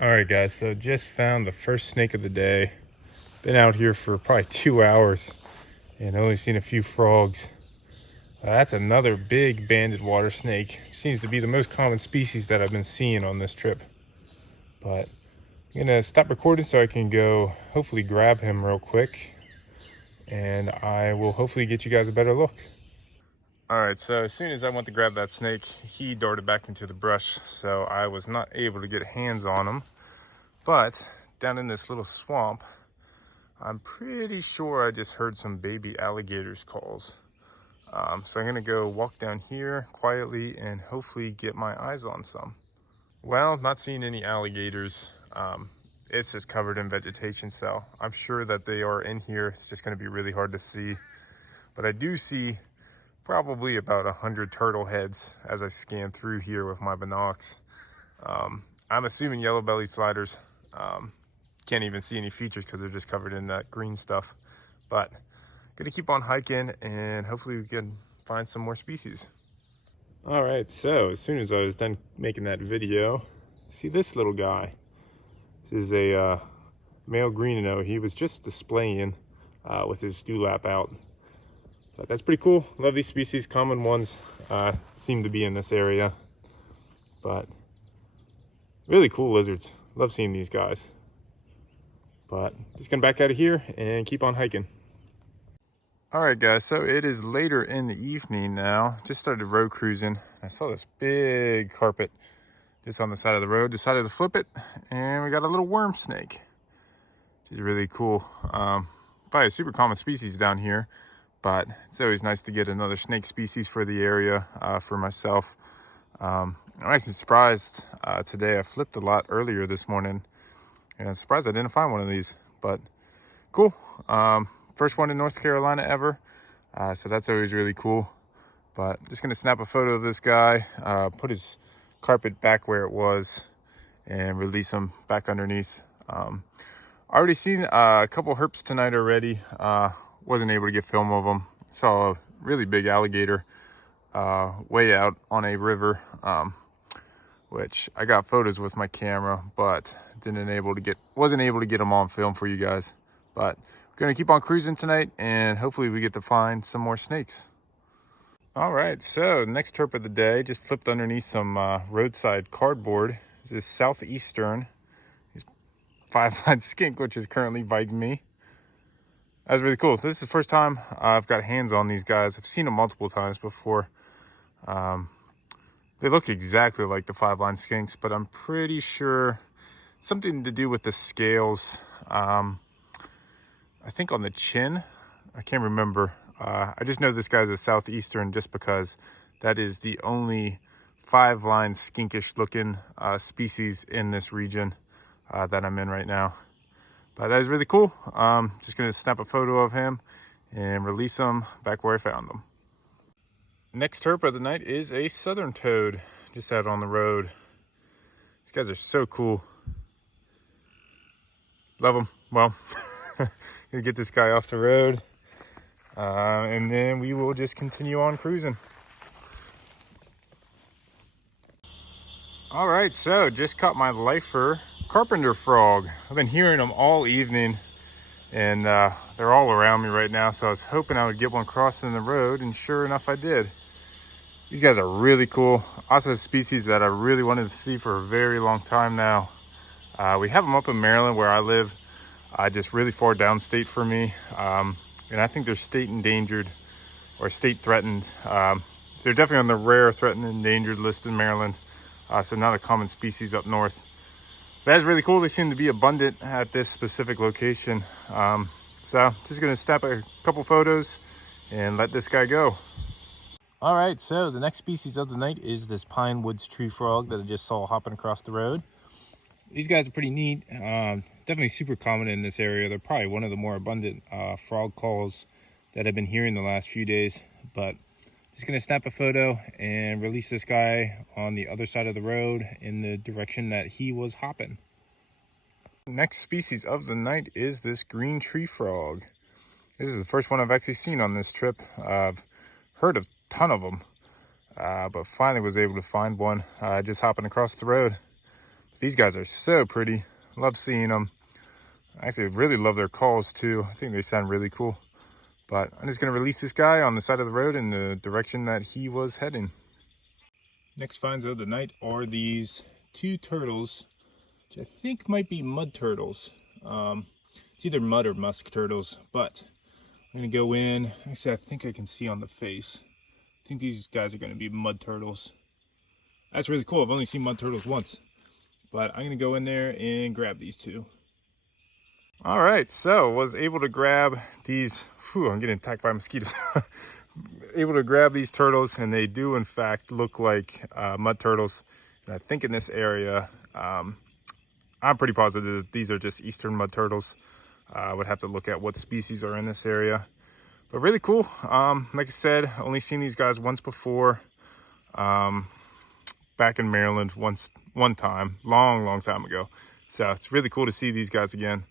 All right, guys, so just found the first snake of the day. Been out here for probably 2 hours and only seen a few frogs. That's another big banded water snake. Seems to be the most common species that I've been seeing on this trip. But I'm gonna stop recording so I can go hopefully grab him real quick, and I will hopefully get you guys a better look. All right, so as soon as I went to grab that snake, he darted back into the brush, so I was not able to get hands on him. But down in this little swamp, I'm pretty sure I just heard some baby alligators calls. So I'm gonna go walk down here quietly and hopefully get my eyes on some. Well, not seeing any alligators. It's just covered in vegetation, so I'm sure that they are in here. It's just gonna be really hard to see. But I do see probably about 100 turtle heads as I scan through here with my binocs. I'm assuming yellow-bellied sliders. Can't even see any features because they're just covered in that green stuff. But gonna keep on hiking and hopefully we can find some more species. All right, so as soon as I was done making that video, see this little guy. This is a male greeno. He was just displaying with his dewlap out. But that's pretty cool. Love these species. Common ones seem to be in this area. But really cool lizards. Love seeing these guys. But just gonna back out of here and keep on hiking. All right, guys, so it is later in the evening now. Just started road cruising. I saw this big carpet just on the side of the road. Decided to flip it, and we got a little worm snake, which is really cool. Probably a super common species down here. But it's always nice to get another snake species for the area for myself. I'm actually surprised today. I flipped a lot earlier this morning, and I'm surprised I didn't find one of these. But cool. First one in North Carolina ever. So that's always really cool. But just going to snap a photo of this guy, put his carpet back where it was, and release him back underneath. Already seen a couple herps tonight already. Wasn't able to get film of them. Saw a really big alligator way out on a river, which I got photos with my camera, but wasn't able to get them on film for you guys. But we're gonna keep on cruising tonight, and hopefully we get to find some more snakes. All right, so next herp of the day, just flipped underneath some roadside cardboard. This is southeastern 5-line skink, which is currently biting me. That's really cool. This is the first time I've got hands on these guys. I've seen them multiple times before. They look exactly like the 5-line skinks, but I'm pretty sure something to do with the scales. I think on the chin. I can't remember. I just know this guy's a southeastern just because that is the only 5-line skinkish looking species in this region that I'm in right now. But that is really cool. Just gonna snap a photo of him and release him back where I found them. Next herp of the night is a southern toad, just out on the road. These guys are so cool. Love them. Well, gonna get this guy off the road, and then we will just continue on cruising. All right, so just caught my lifer carpenter frog. I've been hearing them all evening, and they're all around me right now, so I was hoping I would get one crossing the road, and sure enough I did. These guys are really cool. Also a species that I really wanted to see for a very long time now. We have them up in Maryland where I live, just really far downstate for me, and I think they're state endangered or state threatened. They're definitely on the rare, threatened, endangered list in Maryland, so not a common species up north. That's really cool. They seem to be abundant at this specific location. So just gonna snap a couple photos and let this guy go. All right, so the next species of the night is this pine woods tree frog that I just saw hopping across the road. These guys are pretty neat. Definitely super common in this area. They're probably one of the more abundant frog calls that I've been hearing the last few days. But just gonna snap a photo and release this guy on the other side of the road in the direction that he was hopping. Next species of the night is this green tree frog. This is the first one I've actually seen on this trip. I've heard a ton of them, but finally was able to find one just hopping across the road. These guys are so pretty. Love seeing them. I actually really love their calls too. I think they sound really cool. But I'm just gonna release this guy on the side of the road in the direction that he was heading. Next finds of the night are these two turtles, which I think might be mud turtles. It's either mud or musk turtles, but I'm gonna go in. Actually, I think I can see on the face. I think these guys are gonna be mud turtles. That's really cool. I've only seen mud turtles once, but I'm gonna go in there and grab these two. All right, so was able to grab these. Whew, I'm getting attacked by mosquitoes. Able to grab these turtles, and they do in fact look like mud turtles. And I think in this area, I'm pretty positive these are just eastern mud turtles. I would have to look at what species are in this area, but really cool. Like I said, only seen these guys once before, back in Maryland one time, long time ago. So it's really cool to see these guys again.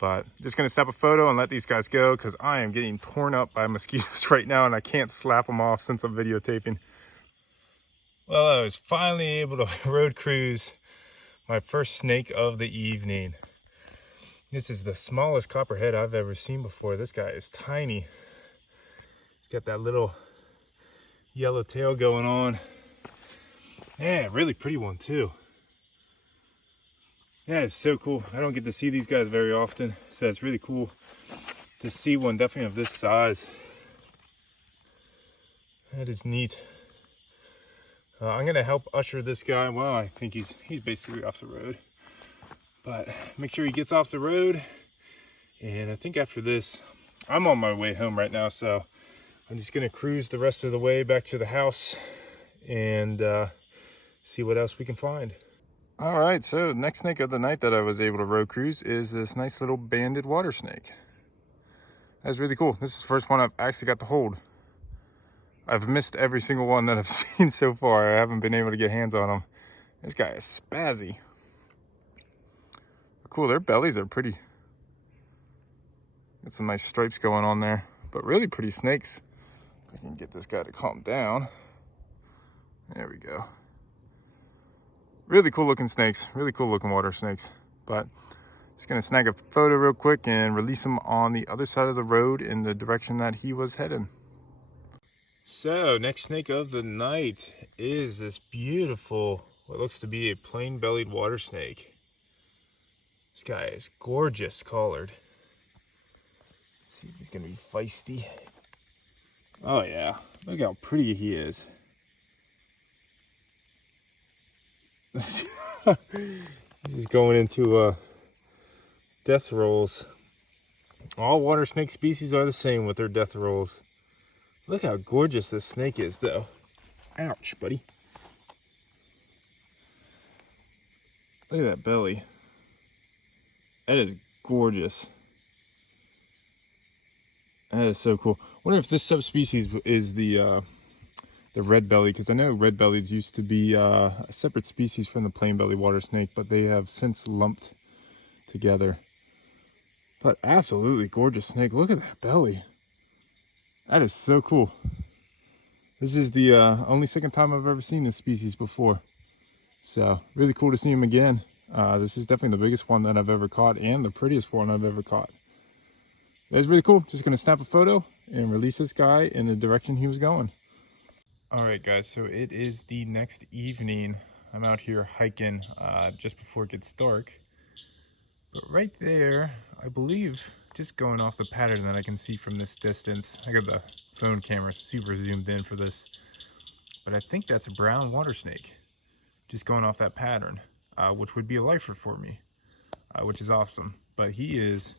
But just gonna snap a photo and let these guys go, because I am getting torn up by mosquitoes right now and I can't slap them off since I'm videotaping. Well, I was finally able to road cruise my first snake of the evening. This is the smallest copperhead I've ever seen before. This guy is tiny. He's got that little yellow tail going on. Yeah, really pretty one too. That is so cool. I don't get to see these guys very often, so it's really cool to see one definitely of this size. That is neat. I'm gonna help usher this guy. Well, I think he's basically off the road, but make sure he gets off the road. And I think after this, I'm on my way home right now, so I'm just gonna cruise the rest of the way back to the house and see what else we can find. All right, so next snake of the night that I was able to road cruise is this nice little banded water snake. That's really cool. This is the first one I've actually got to hold. I've missed every single one that I've seen so far. I haven't been able to get hands on them. This guy is spazzy. Cool, their bellies are pretty. Got some nice stripes going on there, but really pretty snakes. I can get this guy to calm down. There we go. Really cool looking snakes, really cool looking water snakes. But just gonna snag a photo real quick and release him on the other side of the road in the direction that he was heading. So next snake of the night is this beautiful, what looks to be a plain-bellied water snake. This guy is gorgeous colored. Let's see if he's gonna be feisty. Oh yeah, look how pretty he is. He's going into death rolls. All water snake species are the same with their death rolls. Look how gorgeous this snake is though. Ouch, buddy. Look at that belly. That is gorgeous. That is so cool. I wonder if this subspecies is the red belly, because I know red bellies used to be a separate species from the plain-bellied water snake, but they have since lumped together. But absolutely gorgeous snake. Look at that belly. That is so cool. This is the only second time I've ever seen this species before. So really cool to see him again. This is definitely the biggest one that I've ever caught and the prettiest one I've ever caught. That's really cool. Just gonna snap a photo and release this guy in the direction he was going. All right, guys, so it is the next evening. I'm out here hiking just before it gets dark. But right there, I believe, just going off the pattern that I can see from this distance, I got the phone camera super zoomed in for this, but I think that's a brown water snake, just going off that pattern, which would be a lifer for me, which is awesome. But he is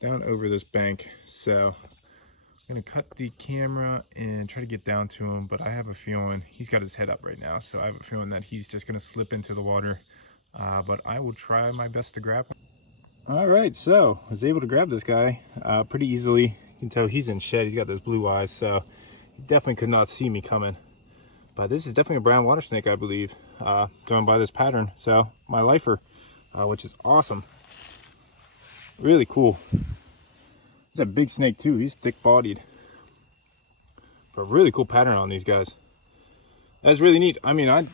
down over this bank, so I'm gonna cut the camera and try to get down to him, but I have a feeling he's got his head up right now, so I have a feeling that he's just gonna slip into the water, but I will try my best to grab him. All right, so I was able to grab this guy pretty easily. You can tell he's in shed. He's got those blue eyes, so he definitely could not see me coming. But this is definitely a brown water snake, I believe, going by this pattern. So my lifer, which is awesome. Really cool. It's a big snake too. He's thick bodied. But really cool pattern on these guys. That's really neat. I mean,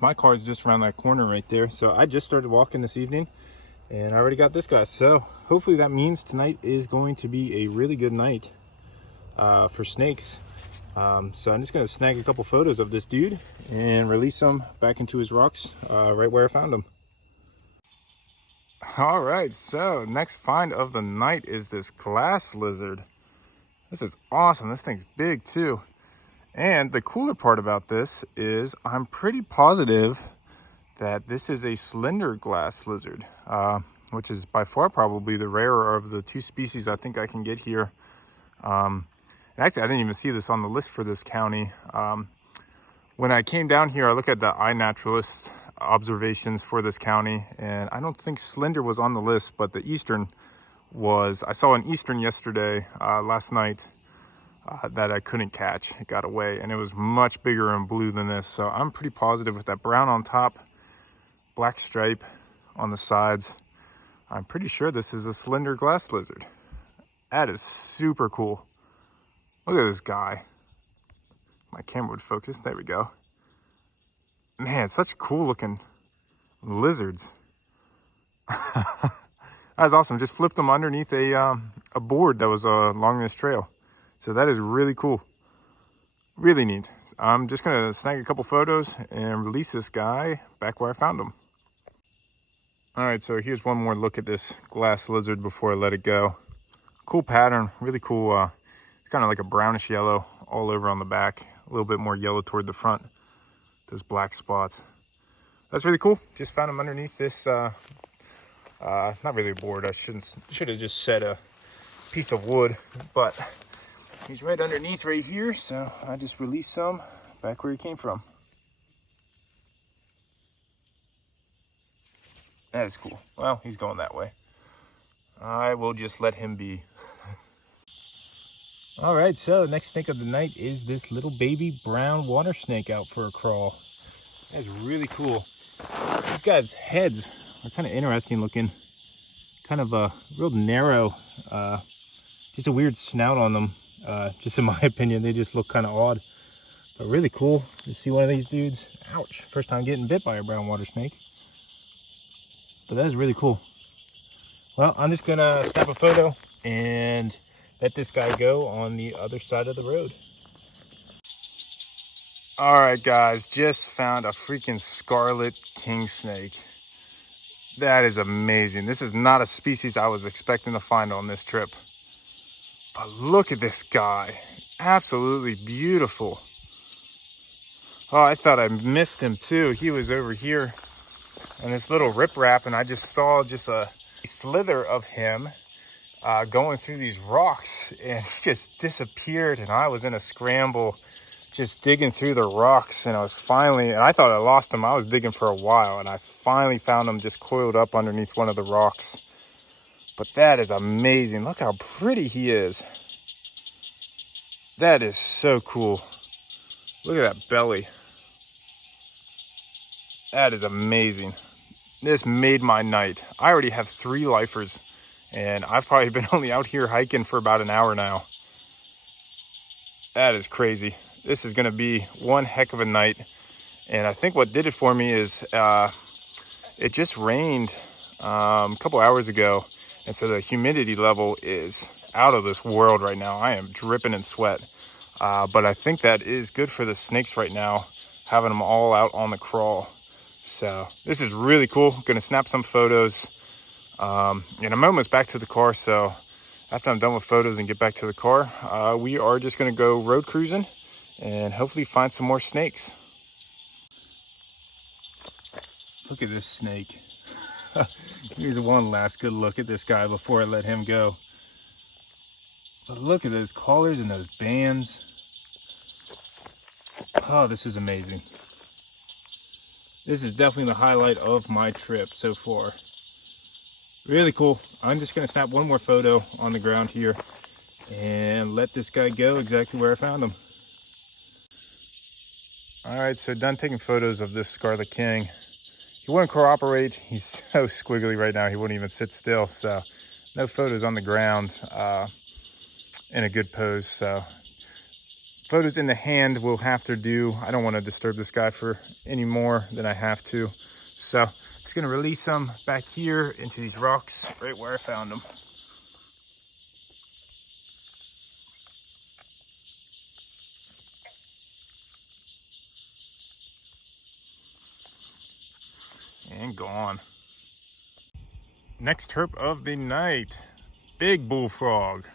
my car's just around that corner right there. So I just started walking this evening and I already got this guy. So hopefully that means tonight is going to be a really good night for snakes. So I'm just gonna snag a couple photos of this dude and release him back into his rocks right where I found him. All right, so next find of the night is this glass lizard. This is awesome. This thing's big too. And the cooler part about this is I'm pretty positive that this is a slender glass lizard, which is by far probably the rarer of the two species I think I can get here. And actually, I didn't even see this on the list for this county. When I came down here, I looked at the iNaturalist observations for this county, and I don't think slender was on the list, but the eastern was. I saw an eastern yesterday, last night, that I couldn't catch. It got away, and it was much bigger and blue than this. So I'm pretty positive with that brown on top, black stripe on the sides. I'm pretty sure this is a slender glass lizard. That is super cool. Look at this guy. My camera would focus. There we go. Man, it's such cool looking lizards. That was awesome. Just flipped them underneath a board that was along this trail. So that is really cool. Really neat. I'm just gonna snag a couple photos and release this guy back where I found him. All right, so here's one more look at this glass lizard before I let it go. Cool pattern, really cool. It's kind of like a brownish yellow all over on the back, a little bit more yellow toward the front. Those black spots. That's really cool. Just found him underneath this, not really a board. I should have just set a piece of wood, but he's right underneath right here, so I just released some back where he came from. That is cool. Well, he's going that way. I will just let him be. All right, so next snake of the night is this little baby brown water snake out for a crawl. That's really cool. These guys' heads are kind of interesting looking. Kind of a real narrow, just a weird snout on them. Just in my opinion, they just look kind of odd. But really cool to see one of these dudes. Ouch, first time getting bit by a brown water snake. But that is really cool. Well, I'm just gonna snap a photo and let this guy go on the other side of the road. All right, guys, just found a freaking Scarlet Kingsnake. That is amazing. This is not a species I was expecting to find on this trip. But look at this guy. Absolutely beautiful. Oh, I thought I missed him too. He was over here in this little riprap, and I just saw just a slither of him going through these rocks, and he just disappeared, and I was in a scramble just digging through the rocks, and I thought I lost him. I was digging for a while, and I finally found him just coiled up underneath one of the rocks. But that is amazing. Look how pretty he is. That is so cool. Look at that belly. That is amazing. This made my night. I already have 3 lifers, and I've probably been only out here hiking for about an hour now. That is crazy. This is gonna be one heck of a night. And I think what did it for me is it just rained a couple hours ago. And so the humidity level is out of this world right now. I am dripping in sweat. But I think that is good for the snakes right now, having them all out on the crawl. So this is really cool. I'm gonna snap some photos. And I'm almost back to the car. So after I'm done with photos and get back to the car, we are just gonna go road cruising and hopefully find some more snakes. Look at this snake. Here's one last good look at this guy before I let him go. But look at those collars and those bands. Oh, this is amazing. This is definitely the highlight of my trip so far. Really cool. I'm just gonna snap one more photo on the ground here and let this guy go exactly where I found him. All right, so done taking photos of this Scarlet King. He wouldn't cooperate. He's so squiggly right now, he wouldn't even sit still. So no photos on the ground in a good pose. So photos in the hand will have to do. I don't want to disturb this guy for any more than I have to. So just gonna release them back here into these rocks right where I found them. And gone. Next herp of the night, big bullfrog.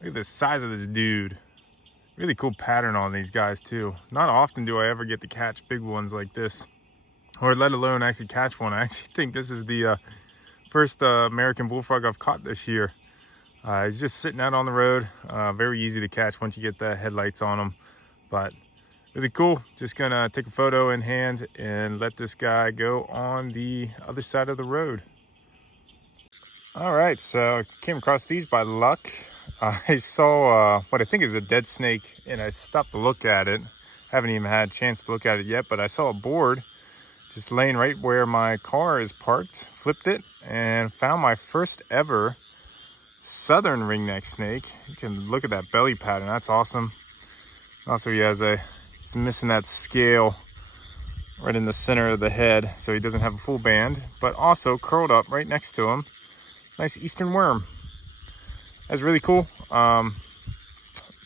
Look at the size of this dude. Really cool pattern on these guys too. Not often do I ever get to catch big ones like this, or let alone actually catch one. I actually think this is the first American bullfrog I've caught this year. He's just sitting out on the road. Very easy to catch once you get the headlights on him, but really cool. Just gonna take a photo in hand and let this guy go on the other side of the road. All right, so came across these by luck. I saw what I think is a dead snake, and I stopped to look at it. Haven't even had a chance to look at it yet, but I saw a board just laying right where my car is parked. Flipped it and found my first ever southern ringneck snake. You can look at that belly pattern. That's awesome. Also, he's missing that scale right in the center of the head, so he doesn't have a full band, but also curled up right next to him. Nice eastern worm. That's really cool.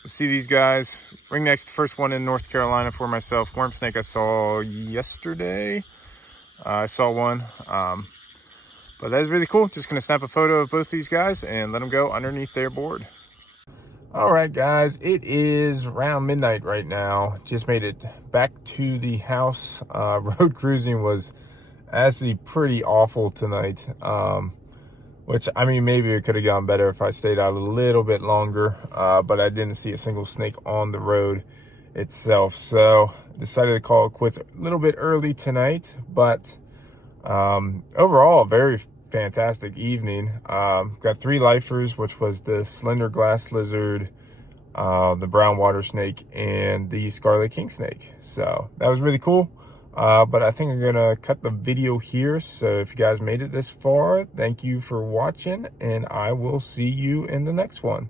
See these guys. Ringneck's the first one in North Carolina for myself. Worm snake I saw yesterday. I saw one. But that is really cool. Just gonna snap a photo of both these guys and let them go underneath their board. All right, guys, it is around midnight right now. Just made it back to the house. Road cruising was actually pretty awful tonight. Which, I mean, maybe it could have gone better if I stayed out a little bit longer, but I didn't see a single snake on the road itself. So decided to call it quits a little bit early tonight, but overall, a very fantastic evening. Got 3 lifers, which was the Slender glass lizard, the brown watersnake, and the Scarlet Kingsnake. So that was really cool. But I think I'm gonna cut the video here. So if you guys made it this far, thank you for watching, and I will see you in the next one.